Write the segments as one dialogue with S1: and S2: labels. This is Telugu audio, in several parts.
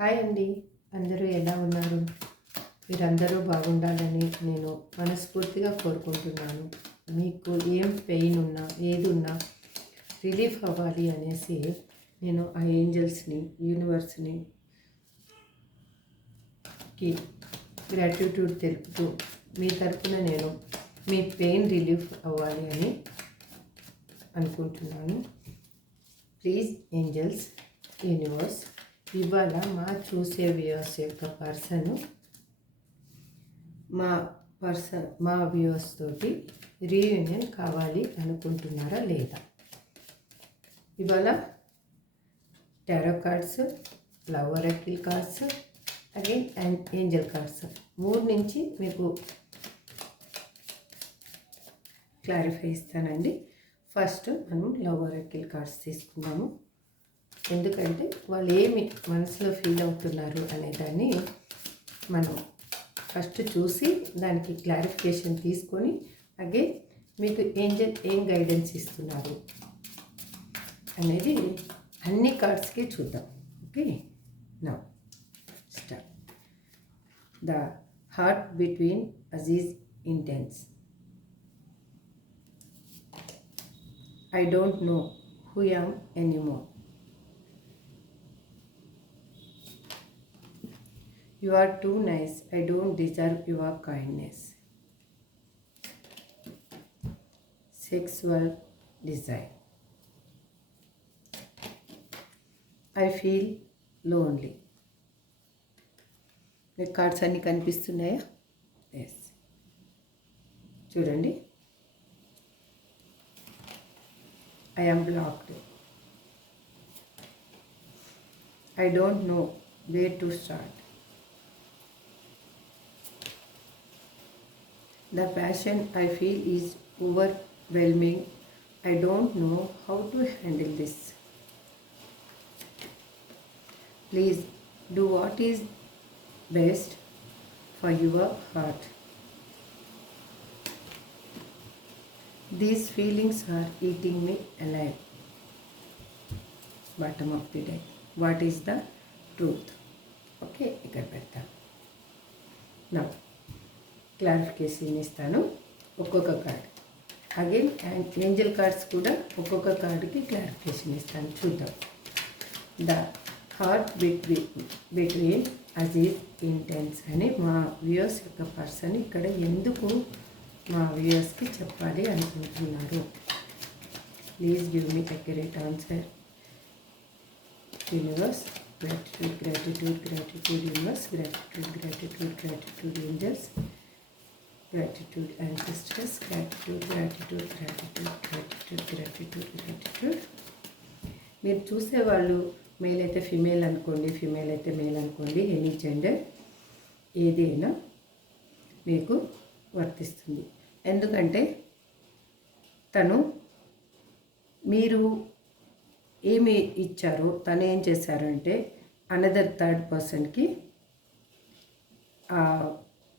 S1: హాయ్ అండి. అందరూ ఎలా ఉన్నారు? మీరందరూ బాగుండాలని నేను మనస్ఫూర్తిగా కోరుకుంటున్నాను. మీకు ఏం పెయిన్ ఉన్నా ఏది ఉన్నా రిలీఫ్ అవ్వాలి అనేసి నేను ఆ ఏంజల్స్ని యూనివర్స్ని కి గ్రాటిట్యూడ్ తెలుపుతూ మీ తరపున నేను మీ పెయిన్ రిలీఫ్ అవ్వాలి అని అనుకుంటున్నాను. ప్లీజ్ ఏంజల్స్ యూనివర్స్ ఇవాళ మా చూసే వ్యూస్ యొక్క పర్సను మా పర్సన్ మా వ్యూస్ తోటి రీయూనియన్ కావాలి అనుకుంటున్నారా లేదా? ఇవాళ tarot cards flower oracle cards again and angel cards మూడు నుంచి మీకు క్లారిఫై ఇస్తానండి. ఫస్ట్ మనం లవ్ ఒరకిల్ కార్డ్స్ తీసుకున్నాము ఎందుకంటే వాళ్ళు ఏమి మనసులో ఫీల్ అవుతున్నారు అనే దాన్ని మనం ఫస్ట్ చూసి దానికి క్లారిఫికేషన్ తీసుకొని అగైన్ మీకు ఏంజల్ ఏం గైడెన్స్ ఇస్తున్నారు అనేది అన్ని కార్డ్స్కి చూద్దాం. ఓకే? నా start the heart between us is intense I don't know who am anymore you are too nice. I don't deserve your kindness. Sexual desire I feel lonely. Cards అన్నీ కనిపిస్తున్నాయా? ఎస్ చూడండి. I am blocked I don't know where to start The passion I feel is overwhelming. I don't know how to handle this. Please do what is best for your heart. These feelings are eating me alive. Bottom of the deck. What is the truth? Okay, ఇక్కడ పెడతాను Now. క్లారిఫికేషన్ ఇస్తాను. ఒక్కొక్క కార్డ్ అగైన్ ఏంజల్ కార్డ్స్ కూడా ఒక్కొక్క కార్డుకి క్లారిఫికేషన్ ఇస్తాను. చూద్దాం. The heart between between us is intense అని మా వ్యూయర్స్ యొక్క పర్సన్ ఇక్కడ ఎందుకు మా వ్యూయర్స్కి చెప్పాలి అనుకుంటున్నారు? Please give me accurate answer universe gratitude gratitude gratitude universe gratitude gratitude gratitude angels gratitude ancestors gratitude gratitude gratitude gratitude gratitude gratitude. మీరు చూసేవాళ్ళు మేల్ అయితే ఫిమేల్ అనుకోండి ఫిమేల్ అయితే మేల్ అనుకోండి ఎనీ జెండర్ ఏదైనా మీకు వర్తిస్తుంది. ఎందుకంటే తను మీరు ఏమి ఇచ్చారో తను ఏం చేశారంటే అనదర్ థర్డ్ పర్సన్కి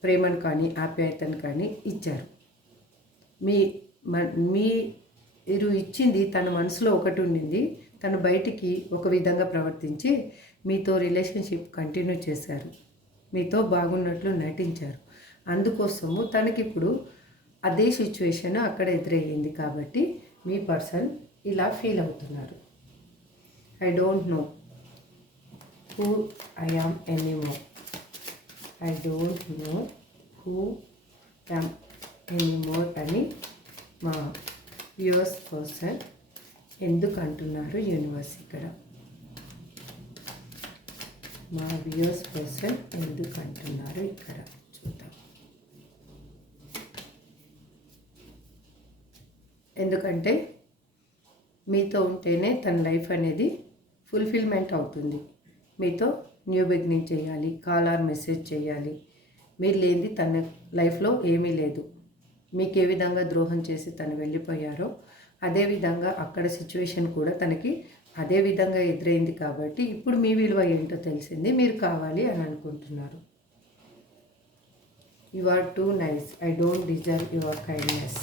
S1: ప్రేమను కానీ ఆప్యాయతను కానీ ఇచ్చారు. మీ మీరు ఇచ్చింది తన మనసులో ఒకటి ఉండింది. తను బయటికి ఒక విధంగా ప్రవర్తించి మీతో రిలేషన్షిప్ కంటిన్యూ చేశారు. మీతో బాగున్నట్లు నటించారు. అందుకోసము తనకిప్పుడు అదే సిచ్యువేషన్ అక్కడ ఎదురయ్యింది కాబట్టి మీ పర్సన్ ఇలా ఫీల్ అవుతున్నారు. I don't know who I am anymore I don't know who am anymore అని మా వ్యూవర్స్ పర్సన్ ఎందుకు అంటున్నారు యూనివర్స్ ఇక్కడ? మా వ్యూవర్స్ పర్సన్ ఎందుకు అంటున్నారు ఇక్కడ? చూద్దాం. ఎందుకంటే మీతో ఉంటేనే తన లైఫ్ అనేది ఫుల్ఫిల్మెంట్ అవుతుంది. మీతో న్యూ బిగినింగ్ చేయాలి కాల్ ఆర్ మెసేజ్ చేయాలి. మీరు లేనిది తన లైఫ్లో ఏమీ లేదు. మీకు ఏ విధంగా ద్రోహం చేసి తను వెళ్ళిపోయారో అదేవిధంగా అక్కడ సిచ్యువేషన్ కూడా తనకి అదే విధంగా ఎదురైంది కాబట్టి ఇప్పుడు మీ విలువ ఏంటో తెలిసింది మీరు కావాలి అని అనుకుంటున్నారు. You are too nice I don't deserve your kindness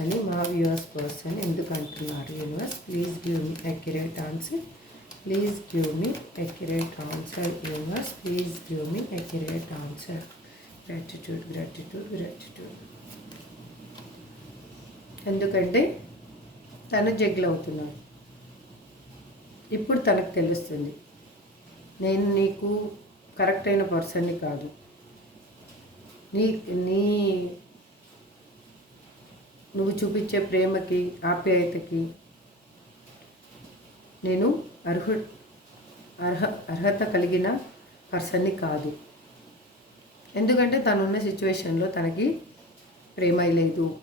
S1: అని మా వ్యూవర్స్ పర్సన్ ఎందుకు అంటున్నారు? Universe please give me accurate answer please give me accurate answer universe please give me accurate answer gratitude gratitude gratitude ఎందుకంటే తను జగ్లు అవుతున్నాడు. ఇప్పుడు తనకు తెలుస్తుంది. నేను నీకు కరెక్ట్ అయిన పర్సన్ని కాదు. నీ నీ నువ్వు చూపించే ప్రేమకి ఆప్యాయతకి నేను అర్హు అర్హ అర్హత కలిగిన పర్సన్ని కాదు. ఎందుకంటే తనున్న సిచ్యువేషన్లో తనకి ప్రేమ లేదు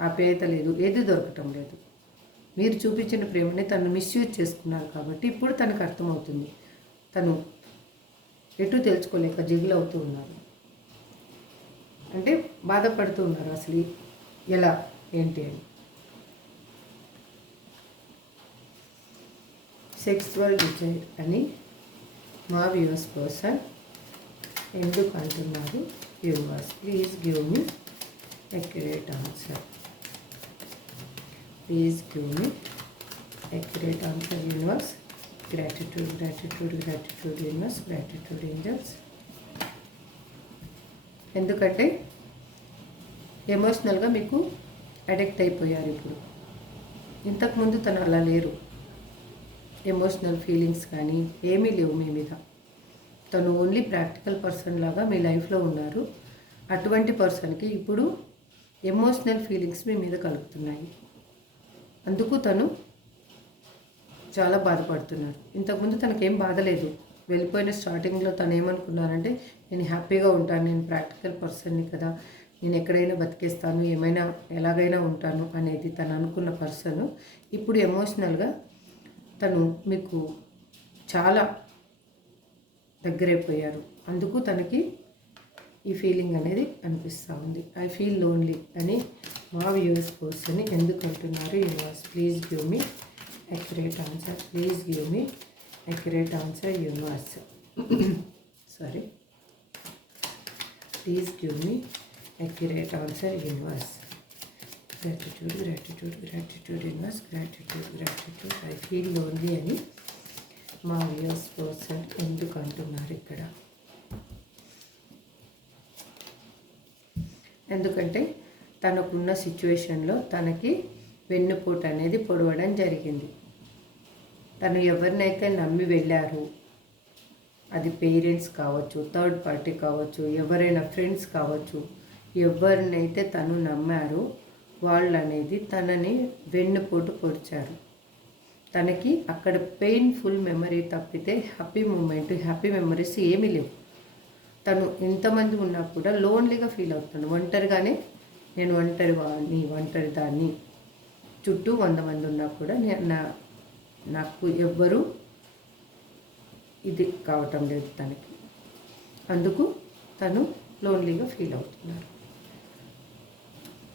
S1: ఆప్యాయత లేదు ఏది దొరకటం లేదు. మీరు చూపించిన ప్రేమని తను మిస్యూజ్ చేసుకున్నారు కాబట్టి ఇప్పుడు తనకు అర్థమవుతుంది. తను ఎటు తెలుసుకోలేక జిగులు అవుతూ ఉన్నారు. అంటే బాధపడుతూ ఉన్నారు అసలు ఎలా ఏంటి అని. సెక్స్వల్ డిజైర్ అని మా వ్యూవర్స్ పర్సన్ ఎందుకు అంటున్నారు? Viewers please give me accurate answer please give me accurate answer universe gratitude gratitude gratitude universe gratitude angels ఎందుకంటే ఎమోషనల్గా మీకు అడిక్ట్ అయిపోయారు ఇప్పుడు. ఇంతకుముందు తను అలా లేరు. ఎమోషనల్ ఫీలింగ్స్ కానీ ఏమీ లేవు మీ మీద. తను ఓన్లీ ప్రాక్టికల్ పర్సన్ లాగా మీ లైఫ్లో ఉన్నారు. అటువంటి పర్సన్కి ఇప్పుడు ఎమోషనల్ ఫీలింగ్స్ మీ మీద కలుగుతున్నాయి. అందుకు తను చాలా బాధపడుతున్నారు. ఇంతకుముందు తనకేం బాధ లేదు. వెళ్ళిపోయిన స్టార్టింగ్లో తను ఏమనుకున్నానంటే నేను హ్యాపీగా ఉంటాను. నేను ప్రాక్టికల్ పర్సన్ని కదా. నేను ఎక్కడైనా బతికేస్తాను. ఏమైనా ఎలాగైనా ఉంటాను అనేది తను అనుకున్న పర్సన్ ఇప్పుడు ఎమోషనల్గా తను మీకు చాలా దగ్గరైపోయారు. అందుకు తనకి ఈ ఫీలింగ్ అనేది అనిపిస్తూ ఉంది. ఐ ఫీల్ లోన్లీ అని మా వ్యూస్ పర్సన్ ఎందుకు అంటున్నారు universe? Please give me accurate answer. Please give me accurate answer universe. Sorry. Please give me accurate answer universe. Gratitude gratitude gratitude universe, gratitude gratitude I feel lonely అని మా వ్యూస్ పర్సన్ ఎందుకు అంటున్నారు ఇక్కడ? ఎందుకంటే తనకున్న సిచ్యువేషన్లో తనకి వెన్నుపోటు అనేది పొడవడం జరిగింది. తను ఎవరినైతే నమ్మి వెళ్ళారు అది పేరెంట్స్ కావచ్చు థర్డ్ పార్టీ కావచ్చు ఎవరైనా ఫ్రెండ్స్ కావచ్చు ఎవరినైతే తను నమ్మారో వాళ్ళు అనేది తనని వెన్నుపోటు పొడిచారు. తనకి అక్కడ పెయిన్ఫుల్ మెమరీ తప్పితే హ్యాపీ మూమెంట్ హ్యాపీ మెమరీస్ ఏమీ లేవు. తను ఎంతమంది ఉన్నా కూడా లోన్లీగా ఫీల్ అవుతాను ఒంటరిగానే నేను ఒంటరి వాడిని ఒంటరి దాన్ని చుట్టూ వంద మంది ఉన్నా కూడా నా నాకు ఎవ్వరూ ఇది కావటం లేదు తనకి. అందుకు తను లోన్లీగా ఫీల్ అవుతున్నారు.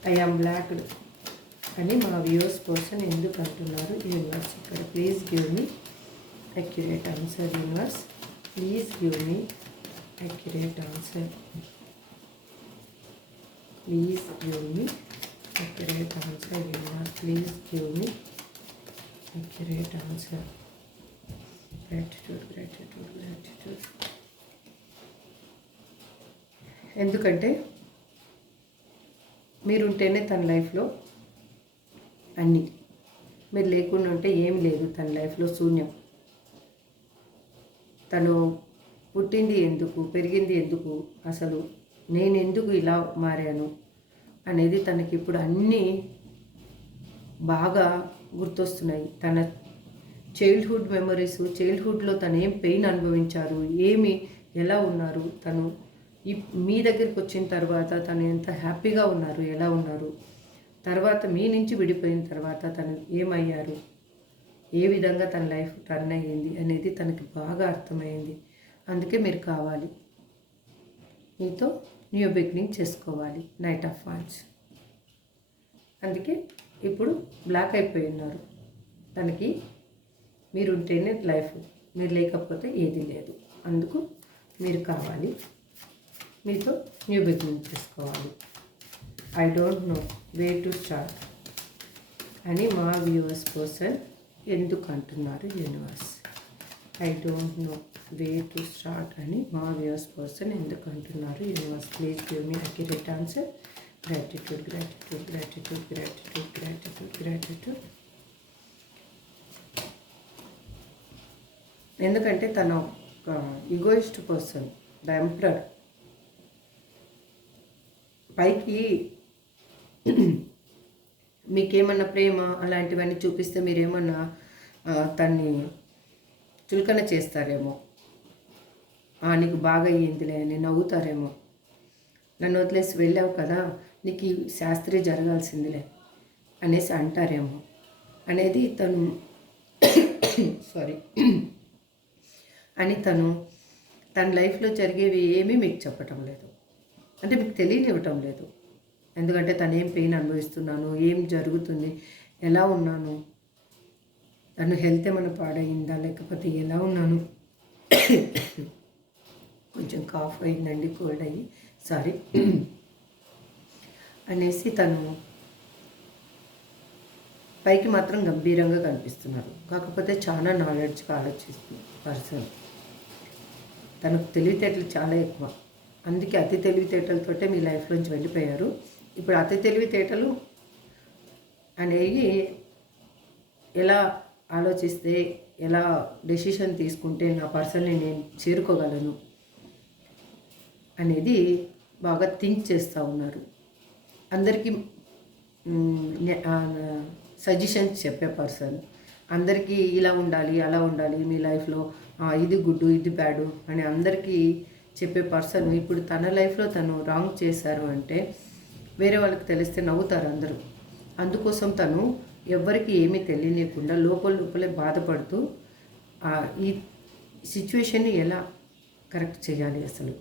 S1: ఐ ఆమ్ బ్లాక్డ్ అని మా వ్యూవర్స్ పర్సన్ ఎందుకు అంటున్నారు? యూనివర్స్ ఇక్కడ. Please give me accurate answer universe please give me accurate answer please give me accurate answer universe please give me accurate answer gratitude gratitude gratitude ఎందుకంటే మీరుంటేనే తన లైఫ్లో అన్నీ. మీరు లేకుండా ఉంటే ఏం లేదు తన లైఫ్లో శూన్యం. తను పుట్టింది ఎందుకు పెరిగింది ఎందుకు అసలు నేను ఎందుకు ఇలా మారాను అనేది తనకి ఇప్పుడు అన్నీ బాగా గుర్తొస్తున్నాయి. తన చైల్డ్హుడ్ మెమరీస్ చైల్డ్హుడ్లో తను ఏం పెయిన్ అనుభవించారు ఏమి ఎలా ఉన్నారు తను ఈ మీ దగ్గరికి వచ్చిన తర్వాత తను ఎంత హ్యాపీగా ఉన్నారు ఎలా ఉన్నారు? తర్వాత మీ నుంచి విడిపోయిన తర్వాత తను ఏమయ్యారు? ఏ విధంగా తన లైఫ్ టర్న్ అయ్యింది అనేది తనకి బాగా అర్థమైంది. అందుకే మీరు కావాలి. మీతో న్యూ బిగినింగ్ చేసుకోవాలి. Knight of wands. అందుకే ఇప్పుడు బ్లాక్ అయిపోయి ఉన్నారు. తనకి మీరుంటేనే లైఫ్ మీరు లేకపోతే ఏది లేదు. అందుకు మీరు కావాలి. మీతో న్యూ బిగినింగ్ చేసుకోవాలి. I don't know way to start అని మా వ్యూవర్స్ పర్సన్ ఎందుకు అంటున్నారు universe? I don't know way to start అని మా వ్యూస్ పర్సన్ ఎందుకు అంటున్నారు universe? Please give me accurate answer gratitude gratitude gratitude gratitude gratitude gratitude ఎందుకంటే తను ఒక ఈగోయిస్ట్ పర్సన్ ద ఎంప్రర్ పైకి మీకేమన్నా ప్రేమ అలాంటివన్నీ చూపిస్తే మీరేమన్నా తన్ని చులకన చేస్తారేమో. నీకు బాగా అయ్యిందిలే అని నవ్వుతారేమో. నన్ను వదిలేసి వెళ్ళావు కదా నీకు ఈ శాస్త్రి జరగాల్సిందిలే అనేసి అంటారేమో. అనేది తను సారీ అని తను తన లైఫ్లో జరిగేవి ఏమీ మీకు చెప్పటం లేదు. అంటే మీకు తెలియనివ్వటం లేదు. ఎందుకంటే తను ఏం పెయిన్ అనుభవిస్తున్నాను ఏం జరుగుతుంది ఎలా ఉన్నాను తను హెల్త్ ఏమైనా పాడయిందా లేకపోతే ఎలా ఉన్నాను. కొంచెం కాఫ్ అయిందండి కోల్డ్ అయ్యి సారీ. అనేసి తను పైకి మాత్రం గంభీరంగా కనిపిస్తున్నారు. కాకపోతే చాలా నాలెడ్జ్గా ఆలోచిస్తుంది పర్సన్ తనకు తెలివితేటలు చాలా ఎక్కువ. అందుకే అతి తెలివితేటలతోటే మీ లైఫ్లోంచి వెళ్ళిపోయారు. ఇప్పుడు అతి తెలివితేటలు అనేవి ఎలా ఆలోచిస్తే ఎలా డెసిషన్ తీసుకుంటే నా పర్సన్ని నేను చేరుకోగలను అనేది బాగా థింక్ చేస్తూ ఉన్నారు. అందరికీ సజెషన్స్ చెప్పే పర్సన్ అందరికీ ఇలా ఉండాలి అలా ఉండాలి మీ లైఫ్లో ఇది గుడ్డు ఇది బ్యాడు అని అందరికీ చెప్పే పర్సన్ ఇప్పుడు తన లైఫ్లో తను రాంగ్ చేశారు అంటే వేరే వాళ్ళకి తెలిస్తే నవ్వుతారు అందరూ. అందుకోసం తను ఎవ్వరికి ఏమీ తెలియనియకుండా లోపల లోపలే బాధపడుతూ ఈ సిచ్యువేషన్ని ఎలా కరెక్ట్ చేయాలి అసలు?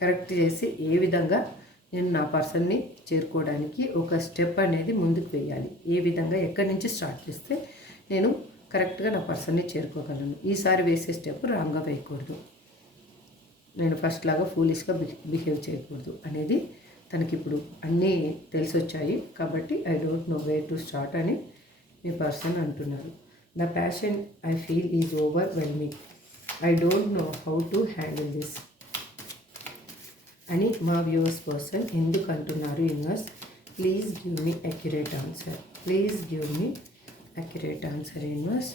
S1: కరెక్ట్ చేసి ఏ విధంగా నేను నా పర్సన్ని చేరుకోవడానికి ఒక స్టెప్ అనేది ముందుకు వేయాలి. ఏ విధంగా ఎక్కడి నుంచి స్టార్ట్ చేస్తే నేను కరెక్ట్గా నా పర్సన్ని చేరుకోగలను? ఈసారి వేసే స్టెప్ రాంగ్గా వేయకూడదు. నేను ఫస్ట్ లాగా ఫూలిష్గా బిహేవ్ చేయకూడదు అనేది తనకి ఇప్పుడు అన్నీ తెలిసి వచ్చాయి కాబట్టి I don't know way to start అని మీ పర్సన్ అంటున్నారు. The passion I feel is overwhelming I don't know how to handle this అని మా వ్యూవర్స్ పర్సన్ ఎందుకు అంటున్నారు universe please give me accurate answer please give me accurate answer universe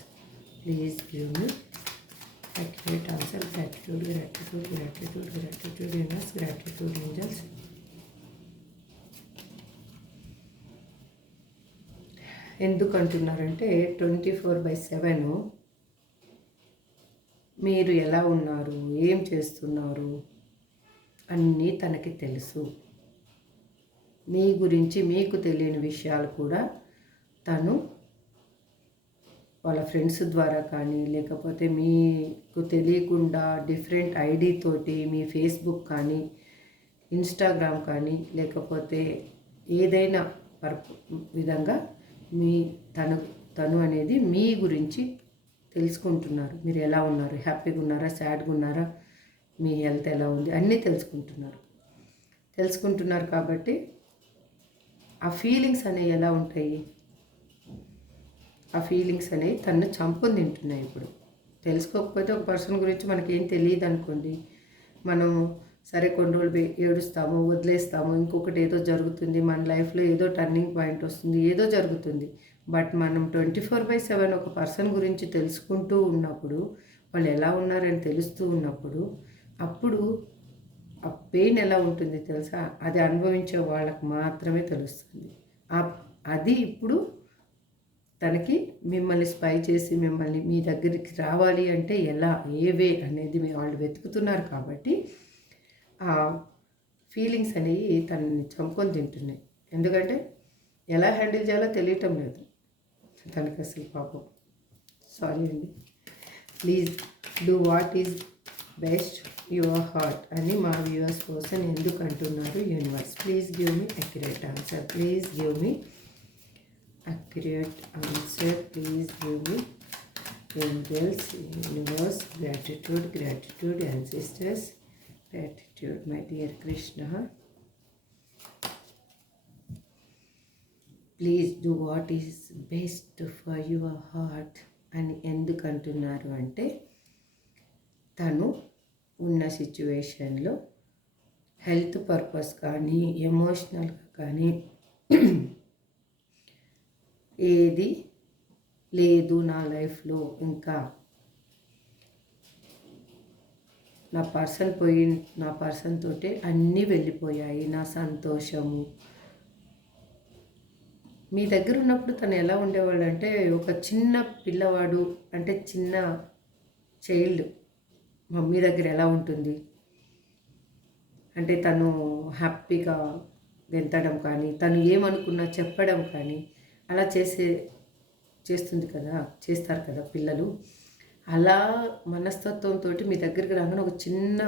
S1: please give me accurate answer gratitude gratitude gratitude gratitude universe gratitude angels ఎందుకు అంటున్నారంటే ట్వంటీ ఫోర్ బై సెవెన్ మీరు ఎలా ఉన్నారు? ఏం చేస్తున్నారు? అన్నీ తనకి తెలుసు. మీ గురించి మీకు తెలియని విషయాలు కూడా తను వాళ్ళ ఫ్రెండ్స్ ద్వారా కానీ లేకపోతే మీకు తెలియకుండా డిఫరెంట్ ఐడి తోటి మీ ఫేస్బుక్ కానీ ఇన్స్టాగ్రామ్ కానీ లేకపోతే ఏదైనా పర్ విధంగా మీ తను తను అనేది మీ గురించి తెలుసుకుంటున్నారు. మీరు ఎలా ఉన్నారు? హ్యాపీగా ఉన్నారా? సాడ్గా ఉన్నారా? మీ హెల్త్ ఎలా ఉంది? అన్నీ తెలుసుకుంటున్నారు. తెలుసుకుంటున్నారు కాబట్టి ఆ ఫీలింగ్స్ అనేవి ఎలా ఉంటాయి? ఆ ఫీలింగ్స్ అనేవి తను చంపుని తింటున్నాయి ఇప్పుడు. తెలుసుకోకపోతే ఒక పర్సన్ గురించి మనకేం తెలియదు అనుకోండి. మనం సరే కొన్ని రోజులు ఏడుస్తాము వదిలేస్తాము ఇంకొకటి ఏదో జరుగుతుంది మన లైఫ్లో ఏదో టర్నింగ్ పాయింట్ వస్తుంది ఏదో జరుగుతుంది. బట్ మనం ట్వంటీ ఫోర్ బై సెవెన్ ఒక పర్సన్ గురించి తెలుసుకుంటూ ఉన్నప్పుడు వాళ్ళు ఎలా ఉన్నారని తెలుస్తూ ఉన్నప్పుడు అప్పుడు ఆ పెయిన్ ఎలా ఉంటుంది తెలుసా? అది అనుభవించే వాళ్ళకు మాత్రమే తెలుస్తుంది. అది ఇప్పుడు తనకి మిమ్మల్ని స్పై చేసి మిమ్మల్ని మీ దగ్గరికి రావాలి అంటే ఎలా ఏ వే అనేది మీ వాళ్ళు వెతుకుతున్నారు కాబట్టి ఆ ఫీలింగ్స్ అనేవి తనని చంపుకొని తింటున్నాయి. ఎందుకంటే ఎలా హ్యాండిల్ చేయాలో తెలియటం లేదు. తనకి అసలు పాపం. సారీ అండి. Please do what is best your heart అని మా వ్యూవర్స్ కోసం ఎందుకు అంటున్నారు universe please give me accurate answer please give me accurate answer please give angels universe gratitude gratitude ancestors gratitude my dear Krishna please do what is best for your heart అని ఎందుకంటున్నారు అంటే తను ఉన్న సిచ్యువేషన్లో హెల్త్ పర్పస్ కానీ ఎమోషనల్గా కానీ ఏది లేదు నా లైఫ్లో ఇంకా. నా పర్సన్ పోయి నా పర్సన్ తోటే అన్నీ వెళ్ళిపోయాయి నా సంతోషము. మీ దగ్గర ఉన్నప్పుడు తను ఎలా ఉండేవాడు అంటే ఒక చిన్న పిల్లవాడు అంటే చిన్న చైల్డ్ మమ్మీ దగ్గర ఎలా ఉంటుంది? అంటే తను హ్యాపీగా గెంతడం కానీ తను ఏమనుకున్నా చెప్పడం కానీ అలా చేసే చేస్తుంది కదా చేస్తారు కదా పిల్లలు. అలా మనస్తత్వంతో మీ దగ్గరికి రాగానే ఒక చిన్న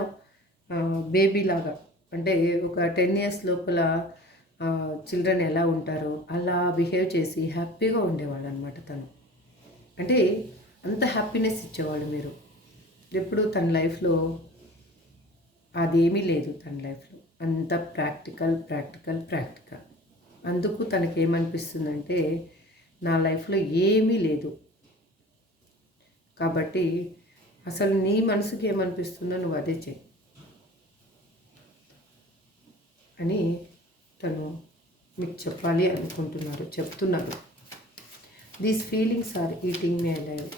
S1: బేబీ లాగా అంటే ఒక టెన్ ఇయర్స్ లోపల చిల్డ్రన్ ఎలా ఉంటారో అలా బిహేవ్ చేసి హ్యాపీగా ఉండేవాడు అనమాట తను. అంటే అంత హ్యాపీనెస్ ఇచ్చేవాడు మీరు. ఎప్పుడు తన లైఫ్లో అదేమీ లేదు తన లైఫ్లో. అంత ప్రాక్టికల్ ప్రాక్టికల్ ప్రాక్టికల్. అందుకు తనకి ఏమనిపిస్తుందంటే నా లైఫ్లో ఏమీ లేదు. కాబట్టి అసలు నీ మనసుకి ఏమనిపిస్తుందో నువ్వు అదే చెయ్యి అని తను మీకు చెప్పాలి అనుకుంటున్నారు చెప్తున్నారు these feelings are eating me live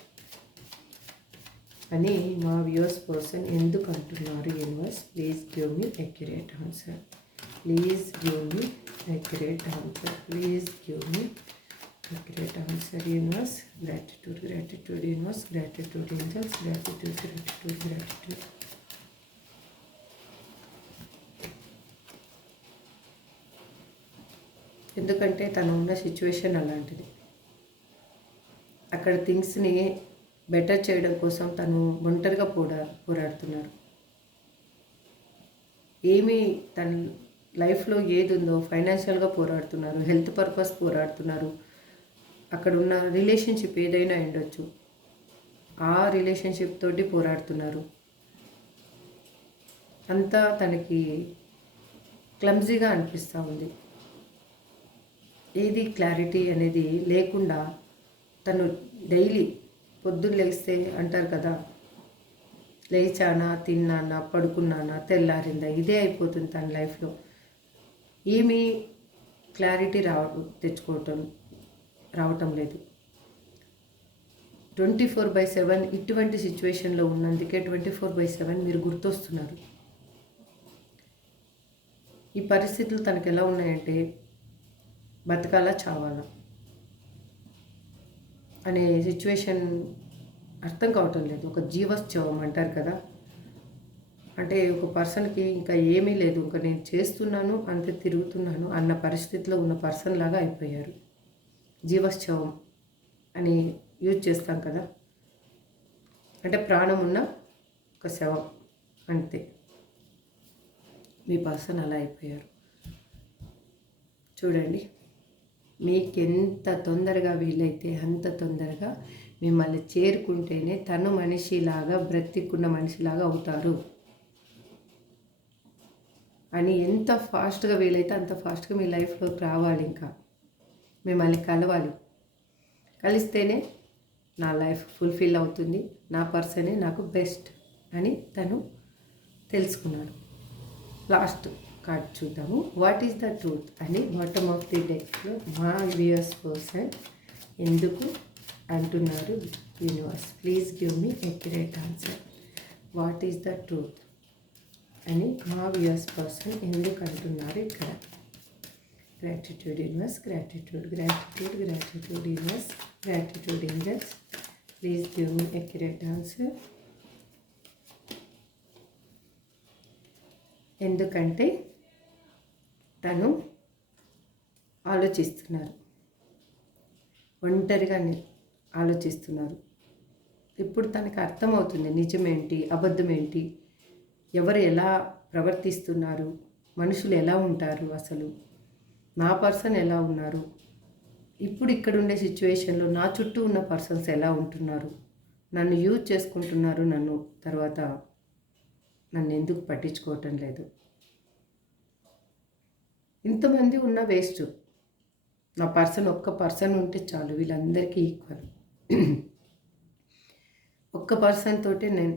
S1: అని మా వ్యూస్ పర్సన్ ఎందుకు అంటున్నారు universe please give me accurate answer. Please give me accurate answer please give me accurate answer universe gratitude gratitude universe gratitude angels gratitude gratitude gratitude ఎందుకంటే తను ఉన్న సిచ్యువేషన్ అలాంటిది. అక్కడ థింగ్స్ని బెటర్ చేయడం కోసం తను ఒంటరిగా పోరా పోరాడుతున్నారు. ఏమి తను లైఫ్లో ఏది ఉందో ఫైనాన్షియల్గా పోరాడుతున్నారు హెల్త్ పర్పస్ పోరాడుతున్నారు. అక్కడ ఉన్న రిలేషన్షిప్ ఏదైనా ఉండొచ్చు. ఆ రిలేషన్షిప్ తోటి పోరాడుతున్నారు. అంతా తనకి క్లమ్జీగా అనిపిస్తూ ఉంది. ఏది క్లారిటీ అనేది లేకుండా తను డైలీ పొద్దున్న లేస్తే అంటారు కదా లేచానా తిన్నానా పడుకున్నానా తెల్లారిందా ఇదే అయిపోతుంది తన లైఫ్లో. ఏమీ క్లారిటీ రావ తెచ్చుకోవటం రావటం లేదు. ట్వంటీ ఫోర్ బై సెవెన్ ఇటువంటి సిచ్యువేషన్లో ఉన్నందుకే ట్వంటీ ఫోర్ బై సెవెన్ మీరు గుర్తొస్తున్నారు. ఈ పరిస్థితులు తనకు ఎలా ఉన్నాయంటే బతకాలా చావాలా అనే సిచ్యువేషన్ అర్థం కావటం లేదు. ఒక జీవోత్సవం అంటారు కదా. అంటే ఒక పర్సన్కి ఇంకా ఏమీ లేదు. ఇంకా నేను చేస్తున్నాను అంతే తిరుగుతున్నాను అన్న పరిస్థితిలో ఉన్న పర్సన్ లాగా అయిపోయారు. జీవశ్చవం అని యూజ్ చేస్తాం కదా. అంటే ప్రాణం ఉన్న ఒక శవం అంతే. మీ పర్సన్ అలా అయిపోయారు. చూడండి మీకెంత తొందరగా వీలైతే అంత తొందరగా మిమ్మల్ని చేరుకుంటేనే తను మనిషిలాగా బ్రతికున్న మనిషిలాగా అవుతారు. అని ఎంత ఫాస్ట్గా వీలైతే అంత ఫాస్ట్గా మీ లైఫ్లోకి రావాలి ఇంకా. మిమ్మల్ని కలవాలి. కలిస్తేనే నా లైఫ్ ఫుల్ఫిల్ అవుతుంది. నా పర్సనే నాకు బెస్ట్ అని తను తెలుసుకున్నాడు. లాస్ట్ కార్డ్ చూద్దాము. వాట్ ఈస్ ద ట్రూత్ అని బాటమ్ ఆఫ్ ది డెక్లో మా వ్యూయర్స్ పర్సన్ ఎందుకు అంటున్నారు universe? Please give me accurate answer. What is the truth? అని మా వ్యూయర్స్ పర్సన్ ఎందుకు అంటున్నారు ఇక్కడ? Gratitude universe gratitude gratitude gratitude universe gratitude angels please give me accurate answer ఎందుకంటే తను ఆలోచిస్తున్నారు. ఒంటరిగా ఆలోచిస్తున్నారు. ఇప్పుడు తనకు అర్థమవుతుంది నిజమేంటి అబద్ధమేంటి? ఎవరు ఎలా ప్రవర్తిస్తున్నారు? మనుషులు ఎలా ఉంటారు అసలు? నా పర్సన్ ఎలా ఉన్నారు? ఇప్పుడు ఇక్కడ ఉండే సిచ్యువేషన్లో నా చుట్టూ ఉన్న పర్సన్స్ ఎలా ఉంటున్నారు? నన్ను యూజ్ చేసుకుంటున్నారు నన్ను తర్వాత నన్ను ఎందుకు పట్టించుకోవటం లేదు? ఇంతమంది ఉన్న వేస్ట్. నా పర్సన్ ఒక్క పర్సన్ ఉంటే చాలు వీళ్ళందరికీ ఈక్వల్. ఒక్క పర్సన్ తోటే నేను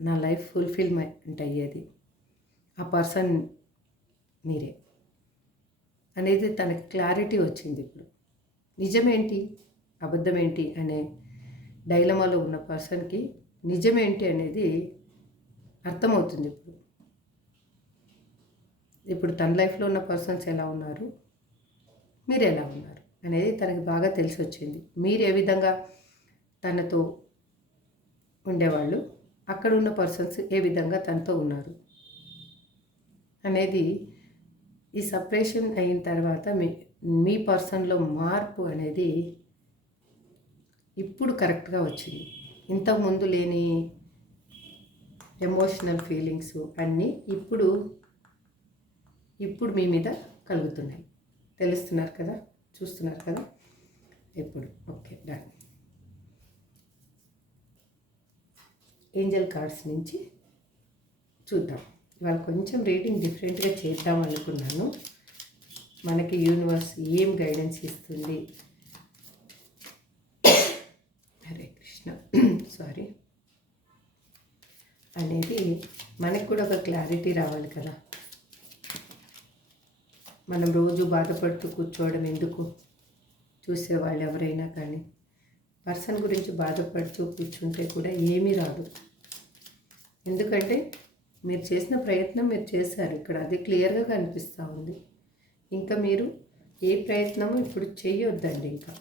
S1: నా లైఫ్ ఫుల్ఫిల్మెంట్ అయ్యేది. ఆ పర్సన్ మీరే. అనేది తనకి క్లారిటీ వచ్చింది ఇప్పుడు. నిజమేంటి? అబద్ధమేంటి? అనే డైలమాలో ఉన్న పర్సన్కి నిజమేంటి అనేది అర్థమవుతుంది ఇప్పుడు. ఇప్పుడు తన లైఫ్లో ఉన్న పర్సన్స్ ఎలా ఉన్నారు? మీరు ఎలా ఉన్నారు? అనేది తనకి బాగా తెలిసి వచ్చింది మీరు ఏ విధంగా తనతో ఉండేవాళ్ళు? అక్కడ ఉన్న పర్సన్స్ ఏ విధంగా తనతో ఉన్నారు అనేది ఈ సపరేషన్ అయిన తర్వాత మీ మీ పర్సన్లో మార్పు అనేది ఇప్పుడు కరెక్ట్గా వచ్చింది. ఇంతకుముందు లేని ఎమోషనల్ ఫీలింగ్స్ అన్నీ ఇప్పుడు ఇప్పుడు మీ మీద కలుగుతున్నాయి. తెలుస్తున్నారు కదా? చూస్తున్నారు కదా? ఇప్పుడు ఓకే డన్ ఏంజల్ కార్డ్స్ నుంచి చూద్దాం. ఇవాళ కొంచెం రీడింగ్ డిఫరెంట్గా చేద్దాం అనుకున్నాను. మనకి యూనివర్స్ ఏం గైడెన్స్ ఇస్తుంది? హరే కృష్ణ. సారీ. అనేది మనకు కూడా ఒక క్లారిటీ రావాలి కదా. మనం రోజు బాధపడుతూ కూర్చోవడం ఎందుకు? చూసేవాళ్ళు ఎవరైనా కానీ. పర్సన్ గురించి బాధపడుతూ కూర్చుంటే కూడా ఏమీ రాదు. ఎందుకంటే మీరు చేసిన ప్రయత్నం మీరు చేశారు. ఇక్కడ అది క్లియర్గా కనిపిస్తూ ఉంది. ఇంకా మీరు ఏ ప్రయత్నము ఇప్పుడు చేయొద్దండి ఇంకా.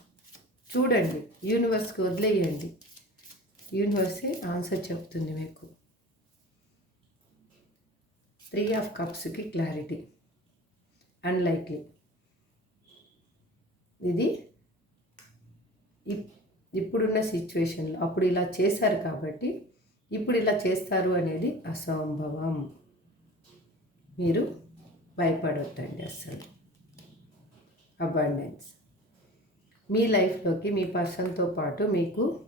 S1: చూడండి యూనివర్స్కి వదిలేయండి. యూనివర్సే ఆన్సర్ చెప్తుంది మీకు. త్రీ ఆఫ్ కప్స్కి క్లారిటీ. అన్లైక్లీ. ఇది ఇప్పుడున్న సిచ్యువేషన్లో అప్పుడు ఇలా చేశారు కాబట్టి ఇప్పుడు ఇలా చేస్తారు అనేది అసంభవం. మీరు భయపడొద్దండి అస్సలు. అబండెన్స్ మీ లైఫ్లోకి మీ పర్సన్తో పాటు మీకు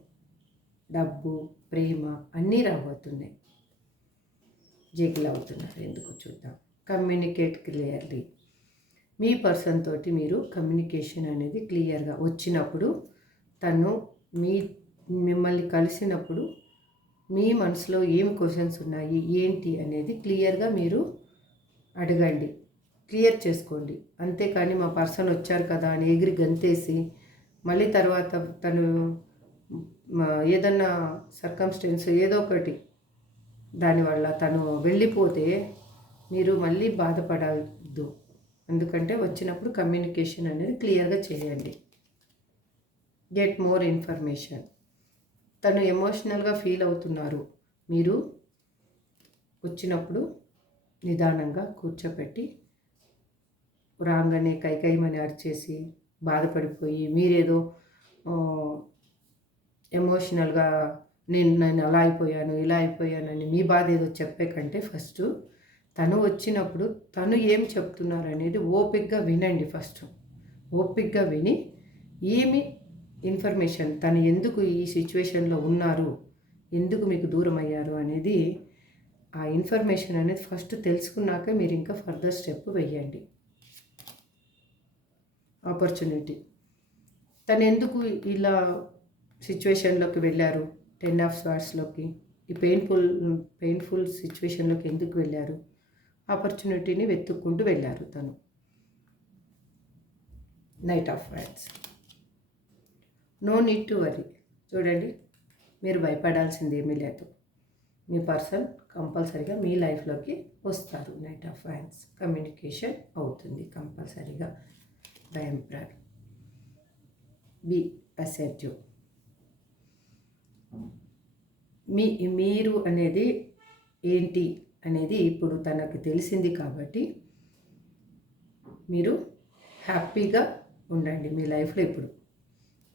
S1: డబ్బు ప్రేమ అన్నీ రాబోతున్నాయి. జిగులు అవుతున్నారు. ఎందుకు చూద్దాం. కమ్యూనికేట్ క్లియర్లీ మీ పర్సన్ తోటి మీరు కమ్యూనికేషన్ అనేది క్లియర్గా వచ్చినప్పుడు తను మీ మిమ్మల్ని కలిసినప్పుడు మీ మనసులో ఏం క్వశ్చన్స్ ఉన్నాయి ఏంటి అనేది క్లియర్గా మీరు అడగండి. క్లియర్ చేసుకోండి. అంతేకాని మా పర్సన్ వచ్చారు కదా అని ఎగిరి గంతేసి మళ్ళీ తర్వాత తను ఏదన్నా సర్కమ్స్టెన్స్ ఏదో ఒకటి దానివల్ల తను వెళ్ళిపోతే మీరు మళ్ళీ బాధపడద్దు ఎందుకంటే వచ్చినప్పుడు కమ్యూనికేషన్ అనేది క్లియర్గా చేయండి. Get more information. తను ఎమోషనల్గా ఫీల్ అవుతున్నారు. మీరు వచ్చినప్పుడు నిదానంగా కూర్చోపెట్టి రాగానే కైకైమని అరిచేసి బాధపడిపోయి మీరేదో ఎమోషనల్గా నేను నేను అలా అయిపోయాను ఇలా అయిపోయానని మీ బాధ ఏదో చెప్పే కంటే ఫస్ట్ తను వచ్చినప్పుడు తను ఏం చెప్తున్నారు అనేది ఓపిక్గా వినండి ఫస్ట్. ఓపిక్గా విని ఏమి ఇన్ఫర్మేషన్ తను ఎందుకు ఈ సిచ్యువేషన్లో ఉన్నారు ఎందుకు మీకు దూరం అయ్యారు అనేది ఆ ఇన్ఫర్మేషన్ అనేది ఫస్ట్ తెలుసుకున్నాక మీరు ఇంకా ఫర్దర్ స్టెప్ వెయ్యండి. ఆపర్చునిటీ. తను ఎందుకు ఇలా సిచ్యువేషన్లోకి వెళ్ళారు టెన్ ఆఫ్ స్వార్ట్స్లోకి ఈ పెయిన్ఫుల్ పెయిన్ఫుల్ సిచ్యువేషన్లోకి ఎందుకు వెళ్ళారు ఆపర్చునిటీని వెతుక్కుంటూ వెళ్ళారు తను. Knight of wands no need to worry. చూడండి మీరు భయపడాల్సింది ఏమీ లేదు. మీ పర్సన్ కంపల్సరీగా మీ లైఫ్లోకి వస్తారు నైట్ ఆఫ్ వ్యాన్స్ కమ్యూనికేషన్ అవుతుంది కంపల్సరీగా. ద ఎంప్రర్ బి అసెటివ్ మీ మీరు అనేది ఏంటి అనేది ఇప్పుడు తనకు తెలిసింది కాబట్టి మీరు హ్యాపీగా ఉండండి మీ లైఫ్లో ఇప్పుడు.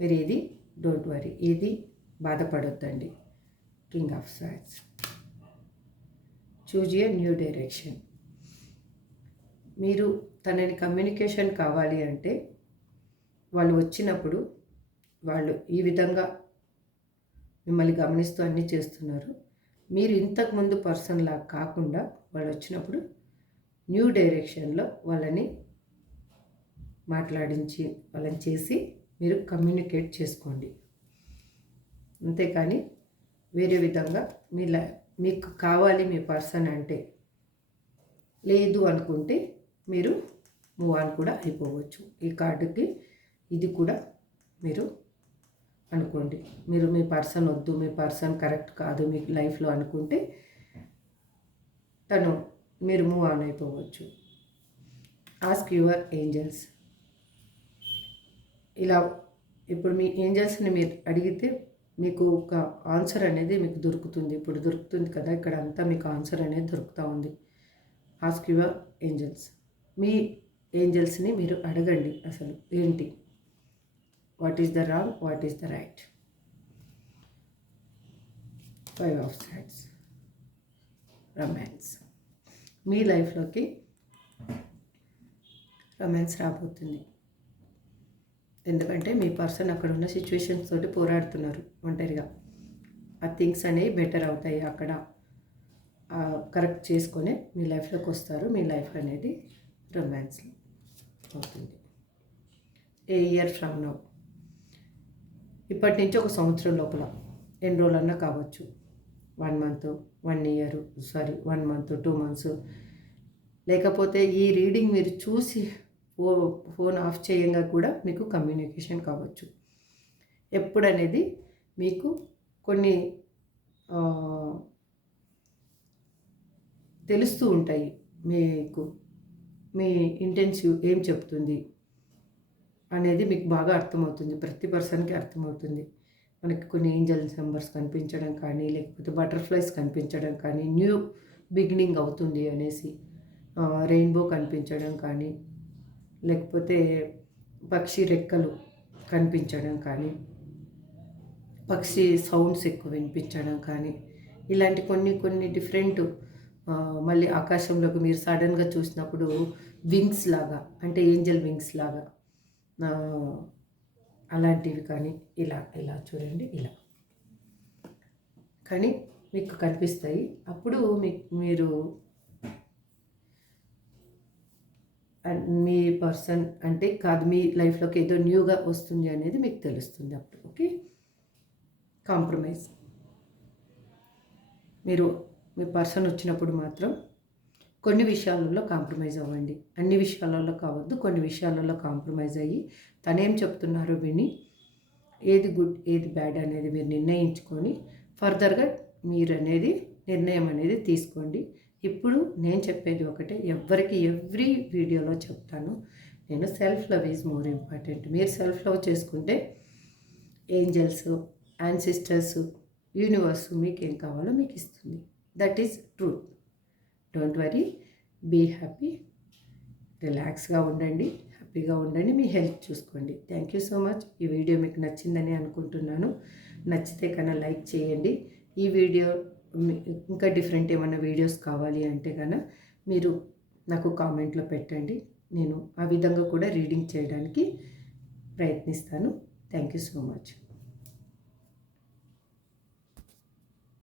S1: మీరు ఏది డోంట్ వరీ ఏది? బాధపడొద్దండి. King of swords choose a new direction మీరు తనని కమ్యూనికేషన్ కావాలి అంటే వాళ్ళు వచ్చినప్పుడు వాళ్ళు ఈ విధంగా మిమ్మల్ని గమనిస్తూ అన్నీ చేస్తున్నారు. మీరు ఇంతకుముందు పర్సన్లా కాకుండా వాళ్ళు వచ్చినప్పుడు న్యూ డైరెక్షన్లో వాళ్ళని మాట్లాడించి వాళ్ళని చేసి మీరు కమ్యూనికేట్ చేసుకోండి. అంతేకాని వేరే విధంగా మీ లై మీకు కావాలి మీ పర్సన్ అంటే లేదు అనుకుంటే మీరు మూవ్ ఆన్ కూడా అయిపోవచ్చు. ఈ కార్డుకి ఇది కూడా మీరు అనుకోండి. మీరు మీ పర్సన్ వద్దు మీ పర్సన్ కరెక్ట్ కాదు మీ లైఫ్లో అనుకుంటే తను మీరు మూవ్ ఆన్ అయిపోవచ్చు. ఆస్క్ యువర్ ఏంజల్స్ ఇలా ఇప్పుడు మీ ఏంజల్స్ని మీరు అడిగితే మీకు ఒక ఆన్సర్ అనేది మీకు దొరుకుతుంది. ఇప్పుడు దొరుకుతుంది కదా ఇక్కడ అంతా మీకు ఆన్సర్ అనేది దొరుకుతూ ఉంది. ఆస్క్ యువర్ ఏంజల్స్ మీ ఏంజల్స్ని మీరు అడగండి అసలు ఏంటి? What is the wrong what is the right five of swords romance మీ లైఫ్లోకి రొమాన్స్ రాబోతుంది. ఎందుకంటే మీ పర్సన్ అక్కడ ఉన్న సిచ్యువేషన్స్ తోటి పోరాడుతున్నారు ఒంటరిగా. ఆ థింగ్స్ అనేవి బెటర్ అవుతాయి అక్కడ. కరెక్ట్ చేసుకొని మీ లైఫ్లోకి వస్తారు. మీ లైఫ్ అనేది రొమాన్స్లో అవుతుంది. A year from now? ఇప్పటి నుంచి ఒక సంవత్సరం లోపల. ఎన్ని రోజులన్నా కావచ్చు. One month one year sorry one month two months. లేకపోతే ఈ రీడింగ్ మీరు చూసి ఫో ఫోన్ ఆఫ్ చేయంగా కూడా మీకు కమ్యూనికేషన్ కావచ్చు. ఎప్పుడనేది మీకు కొన్ని తెలుస్తూ ఉంటాయి. మీకు మీ ఇంటెన్సివ్ ఏం చెప్తుంది అనేది మీకు బాగా అర్థమవుతుంది. ప్రతి పర్సన్కి అర్థమవుతుంది. మనకి కొన్ని ఏంజల్ నెంబర్స్ కనిపించడం కానీ లేకపోతే బటర్ఫ్లైస్ కనిపించడం కానీ న్యూ బిగినింగ్ అవుతుంది అనేసి రెయిన్బో కనిపించడం కానీ లేకపోతే పక్షి రెక్కలు కనిపించడం కానీ పక్షి సౌండ్స్ ఎక్కువ వినిపించడం కానీ ఇలాంటి కొన్ని కొన్ని డిఫరెంట్ మళ్ళీ ఆకాశంలోకి మీరు సడన్గా చూసినప్పుడు వింగ్స్ లాగా అంటే ఏంజల్ వింగ్స్ లాగా అలాంటివి కానీ ఇలా ఇలా చూడండి ఇలా. కానీ మీకు కనిపిస్తాయి. అప్పుడు మీకు మీరు అండ్ మీ పర్సన్ అంటే కాదు మీ లైఫ్లోకి ఏదో న్యూగా వస్తుంది అనేది మీకు తెలుస్తుంది అప్పుడు ఓకే? కాంప్రమైజ్. మీరు మీ పర్సన్ వచ్చినప్పుడు మాత్రం కొన్ని విషయాలలో కాంప్రమైజ్ అవ్వండి. అన్ని విషయాలలో కావద్దు కొన్ని విషయాలలో కాంప్రమైజ్ అయ్యి తనేం చెప్తున్నారో విని ఏది గుడ్ ఏది బ్యాడ్ అనేది మీరు నిర్ణయించుకొని ఫర్దర్గా మీరు అనేది నిర్ణయం అనేది తీసుకోండి. ఇప్పుడు నేను చెప్పేది ఒకటే ఎవరికి ఎవ్రీ వీడియోలో చెప్తాను. నేను self love is more important మీరు సెల్ఫ్ లవ్ చేసుకుంటే ఏంజల్స్ యాన్సిస్టర్స్ యూనివర్స్ మీకు ఏం కావాలో మీకు ఇస్తుంది. That is truth don't worry be happy రిలాక్స్గా ఉండండి. హ్యాపీగా ఉండండి. మీ హెల్త్ చూసుకోండి. థ్యాంక్ యూ సో మచ్ ఈ వీడియో మీకు నచ్చిందని అనుకుంటున్నాను. నచ్చితే కన్నా లైక్ చేయండి. ఈ వీడియో ఇంకా డిఫరెంట్ ఏమైనా వీడియోస్ కావాలి అంటే కనుక మీరు నాకు కామెంట్లో పెట్టండి. నేను ఆ విధంగా కూడా రీడింగ్ చేయడానికి ప్రయత్నిస్తాను. Thank you so much